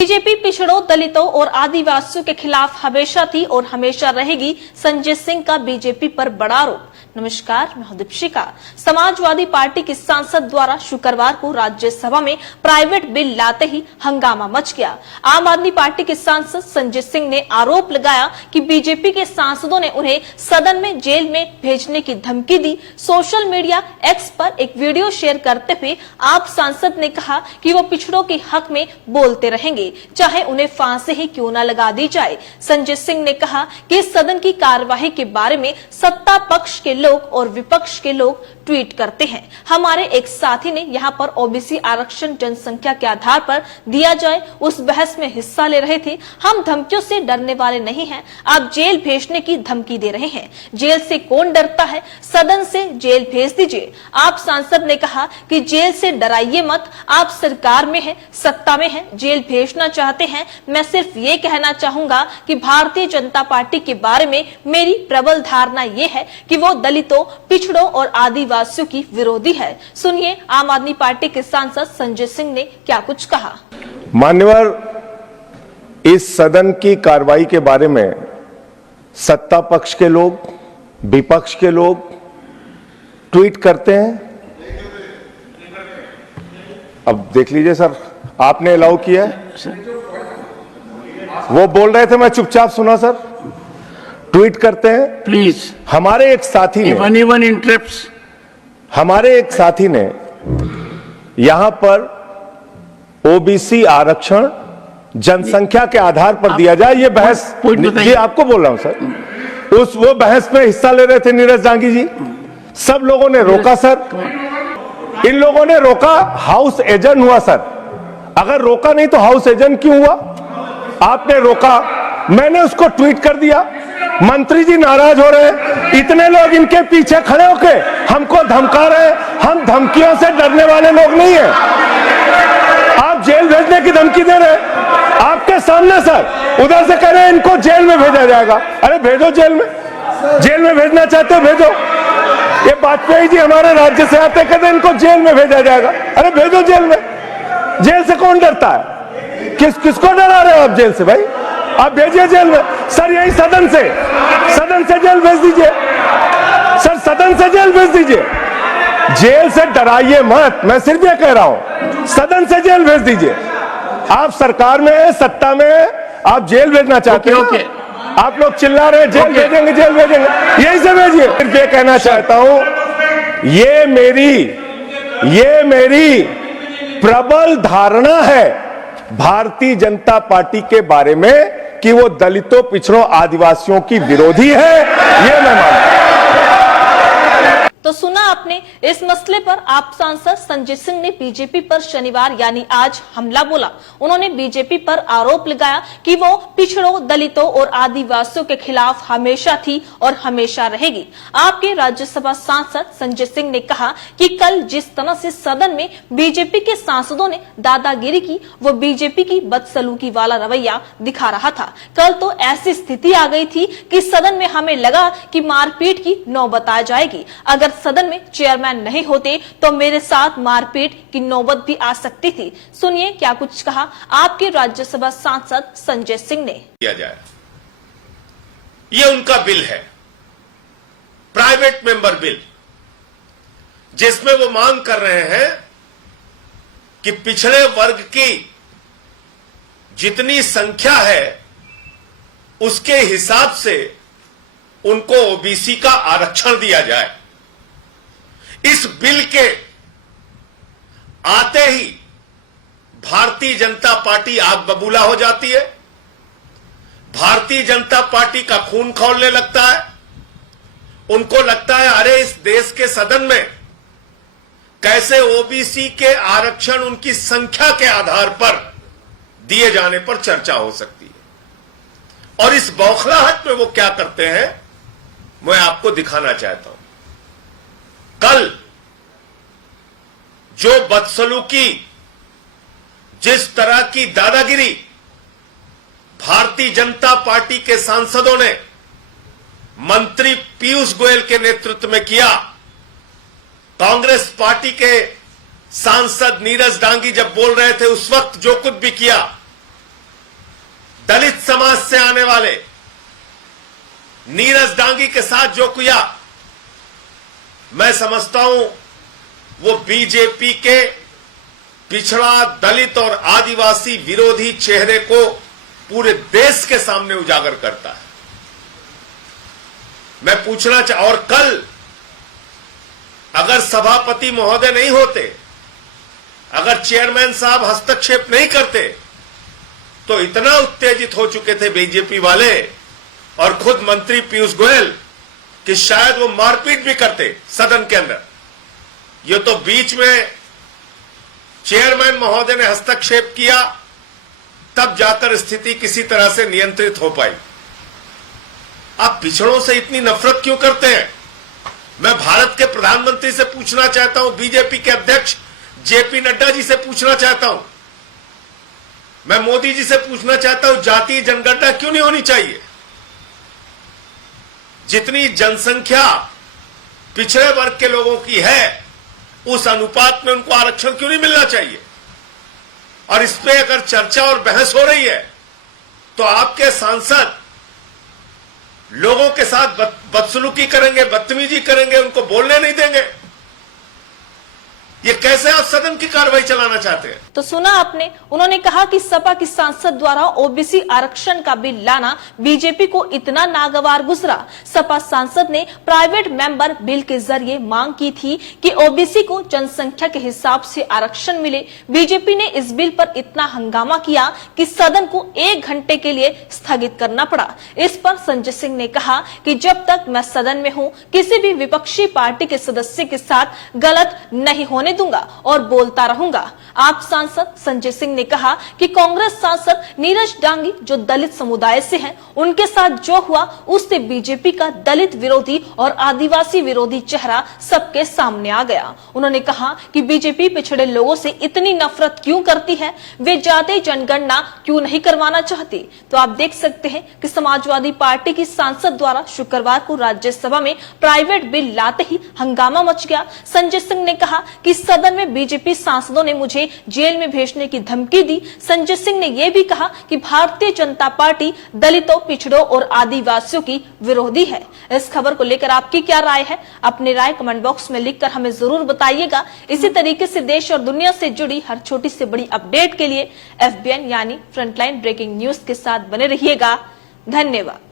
BJP पिछड़ों, दलितों और आदिवासियों के खिलाफ हमेशा थी और हमेशा रहेगी, संजय सिंह का बीजेपी पर बड़ा आरोप। नमस्कार, मैं हूं दीपिका। समाजवादी पार्टी के सांसद द्वारा शुक्रवार को राज्यसभा में प्राइवेट बिल लाते ही हंगामा मच गया। आम आदमी पार्टी के सांसद संजय सिंह ने आरोप लगाया कि बीजेपी के सांसदों ने उन्हें सदन में जेल में भेजने की धमकी दी। सोशल मीडिया एक्स पर एक वीडियो शेयर करते हुए आप सांसद ने कहा कि वो पिछड़ों के हक में बोलते रहेंगे, चाहे उन्हें फांसी ही क्यों न लगा दी जाए। संजय सिंह ने कहा कि सदन की कार्यवाही के बारे में सत्ता पक्ष के लोग और विपक्ष के लोग ट्वीट करते हैं। हमारे एक साथी ने यहाँ पर ओबीसी आरक्षण जनसंख्या के आधार पर दिया जाए, उस बहस में हिस्सा ले रहे थे। हम धमकियों से डरने वाले नहीं हैं। आप जेल भेजने की धमकी दे रहे हैं। जेल से कौन डरता है? सदन से जेल भेज दीजिए। आप सांसद ने कहा कि जेल से डराइए मत, आप सरकार में हैं, सत्ता में हैं, जेल भेजना चाहते हैं। मैं सिर्फ ये कहना चाहूंगा कि भारतीय जनता पार्टी के बारे में मेरी प्रबल धारणा ये है कि वो दलितों, पिछड़ों और आदिवासियों की विरोधी है। सुनिए आम आदमी पार्टी के सांसद संजय सिंह ने क्या कुछ कहा। मान्यवर, इस सदन की कार्रवाई के बारे में सत्ता पक्ष के लोग, विपक्ष के लोग ट्वीट करते हैं। अब देख लीजिए सर, आपने अलाउ किया है। वो बोल रहे थे, मैं चुपचाप सुना सर। ट्वीट करते हैं। प्लीज, हमारे एक साथी ने यहां पर ओबीसी आरक्षण जनसंख्या के आधार पर दिया जाए, ये बहस जी आपको बोल रहा हूं सर। वो बहस में हिस्सा ले रहे थे नीरज डांगी जी। सब लोगों ने रोका सर। इन लोगों ने रोका, हाउस एजेंट हुआ सर। अगर रोका नहीं तो हाउस एजेंट क्यों हुआ? आपने रोका, मैंने उसको ट्वीट कर दिया। मंत्री जी नाराज हो रहे हैं। इतने लोग इनके पीछे खड़े होके हमको धमका रहे हैं। हम धमकियों से डरने वाले लोग नहीं हैं। आप जेल भेजने की धमकी दे रहे हैं आपके सामने सर। उधर से कह रहे हैं इनको जेल में भेजा जाएगा। अरे भेजो जेल में। जेल में भेजना चाहते हो भेजो। ये वाजपेयी जी हमारे राज्य से आते, कहते इनको जेल में भेजा जाएगा। अरे भेजो जेल में। जेल से कौन डरता है? किसको डरा रहे हो आप जेल से? भाई आप भेजिए जेल में। सर यही सदन से जेल भेज दीजिए सर। सदन से जेल भेज दीजिए। जेल से डराइए मत, मैं सिर्फ ये कह रहा हूं। सदन से जेल भेज दीजिए। आप सरकार में, सत्ता में, आप जेल भेजना चाहते हैं। आप लोग चिल्ला रहे हैं जेल भेजेंगे, जेल भेजेंगे, यही से भेजिए। सिर्फ ये कहना चाहता हूं, ये मेरी प्रबल धारणा है भारतीय जनता पार्टी के बारे में कि वो दलितों, पिछड़ों, आदिवासियों की विरोधी है, ये मैं मानता हूं। तो सुना आपने, इस मसले पर आप सांसद संजय सिंह ने बीजेपी पर शनिवार यानी आज हमला बोला। उन्होंने बीजेपी पर आरोप लगाया कि वो पिछड़ों, दलितों और आदिवासियों के खिलाफ हमेशा थी और हमेशा रहेगी। आपके राज्यसभा सांसद संजय सिंह ने कहा कि कल जिस तरह से सदन में बीजेपी के सांसदों ने दादागिरी की, वो बीजेपी की बदसलूकी वाला रवैया दिखा रहा था। कल तो ऐसी स्थिति आ गई थी कि सदन में हमें लगा कि मारपीट की नौबत आ जाएगी। अगर सदन में चेयरमैन नहीं होते तो मेरे साथ मारपीट की नौबत भी आ सकती थी। सुनिए क्या कुछ कहा आपके राज्यसभा सांसद संजय सिंह ने। किया जाए, ये उनका बिल है, प्राइवेट मेंबर बिल, जिसमें वो मांग कर रहे हैं कि पिछड़े वर्ग की जितनी संख्या है उसके हिसाब से उनको ओबीसी का आरक्षण दिया जाए। इस बिल के आते ही भारतीय जनता पार्टी आग बबूला हो जाती है। भारतीय जनता पार्टी का खून खौलने लगता है। उनको लगता है अरे इस देश के सदन में कैसे ओबीसी के आरक्षण उनकी संख्या के आधार पर दिए जाने पर चर्चा हो सकती है। और इस बौखलाहट में वो क्या करते हैं, मैं आपको दिखाना चाहता हूं। कल जो बदसलूकी, जिस तरह की दादागिरी भारतीय जनता पार्टी के सांसदों ने मंत्री पीयूष गोयल के नेतृत्व में किया, कांग्रेस पार्टी के सांसद नीरज डांगी जब बोल रहे थे उस वक्त जो कुछ भी किया, दलित समाज से आने वाले नीरज डांगी के साथ जो किया, मैं समझता हूं वो बीजेपी के पिछड़ा, दलित और आदिवासी विरोधी चेहरे को पूरे देश के सामने उजागर करता है। मैं पूछना और कल अगर सभापति महोदय नहीं होते, अगर चेयरमैन साहब हस्तक्षेप नहीं करते, तो इतना उत्तेजित हो चुके थे बीजेपी वाले और खुद मंत्री पीयूष गोयल कि शायद वो मारपीट भी करते सदन के अंदर। ये तो बीच में चेयरमैन महोदय ने हस्तक्षेप किया, तब जाकर स्थिति किसी तरह से नियंत्रित हो पाई। आप पिछड़ों से इतनी नफरत क्यों करते हैं? मैं भारत के प्रधानमंत्री से पूछना चाहता हूं, बीजेपी के अध्यक्ष जेपी नड्डा जी से पूछना चाहता हूं, मैं मोदी जी से पूछना चाहता हूं, जातीय जनगणना क्यों नहीं होनी चाहिए? जितनी जनसंख्या पिछड़े वर्ग के लोगों की है, उस अनुपात में उनको आरक्षण क्यों नहीं मिलना चाहिए? और इस पे अगर चर्चा और बहस हो रही है तो आपके सांसद लोगों के साथ बदसलूकी करेंगे, बदतमीजी करेंगे, उनको बोलने नहीं देंगे। ये कैसे आप सदन की कार्रवाई चलाना चाहते हैं? तो सुना आपने, उन्होंने कहा कि सपा की सांसद द्वारा ओबीसी आरक्षण का बिल लाना बीजेपी को इतना नागवार गुजरा। सपा सांसद ने प्राइवेट मेंबर बिल के जरिए मांग की थी कि ओबीसी को जनसंख्या के हिसाब से आरक्षण मिले। बीजेपी ने इस बिल पर इतना हंगामा किया कि सदन को 1 घंटे के लिए स्थगित करना पड़ा। इस पर संजय सिंह ने कहा कि जब तक मैं सदन में हूं, किसी भी विपक्षी पार्टी के सदस्य के साथ गलत नहीं होने दूंगा और बोलता रहूंगा। आप सांसद संजय सिंह ने कहा कि कांग्रेस सांसद नीरज डांगी जो दलित समुदाय से हैं, उनके साथ जो हुआ उससे बीजेपी का दलित विरोधी और आदिवासी विरोधी चेहरा सबके सामने आ गया। उन्होंने कहा कि बीजेपी पिछड़े लोगों से इतनी नफरत क्यों करती है, वे जातीय जनगणना क्यों नहीं करवाना चाहती। तो आप देख सकते हैं कि समाजवादी पार्टी की सांसद द्वारा शुक्रवार को राज्यसभा में प्राइवेट बिल लाते ही हंगामा मच गया। संजय सिंह ने कहा कि सदन में बीजेपी सांसदों ने मुझे जेल में भेजने की धमकी दी। संजय सिंह ने यह भी कहा कि भारतीय जनता पार्टी दलितों, पिछड़ों और आदिवासियों की विरोधी है। इस खबर को लेकर आपकी क्या राय है? अपनी राय कमेंट बॉक्स में लिखकर हमें जरूर बताइएगा। इसी तरीके से देश और दुनिया से जुड़ी हर छोटी से बड़ी अपडेट के लिए FBN यानी फ्रंटलाइन ब्रेकिंग न्यूज के साथ बने रहिएगा। धन्यवाद।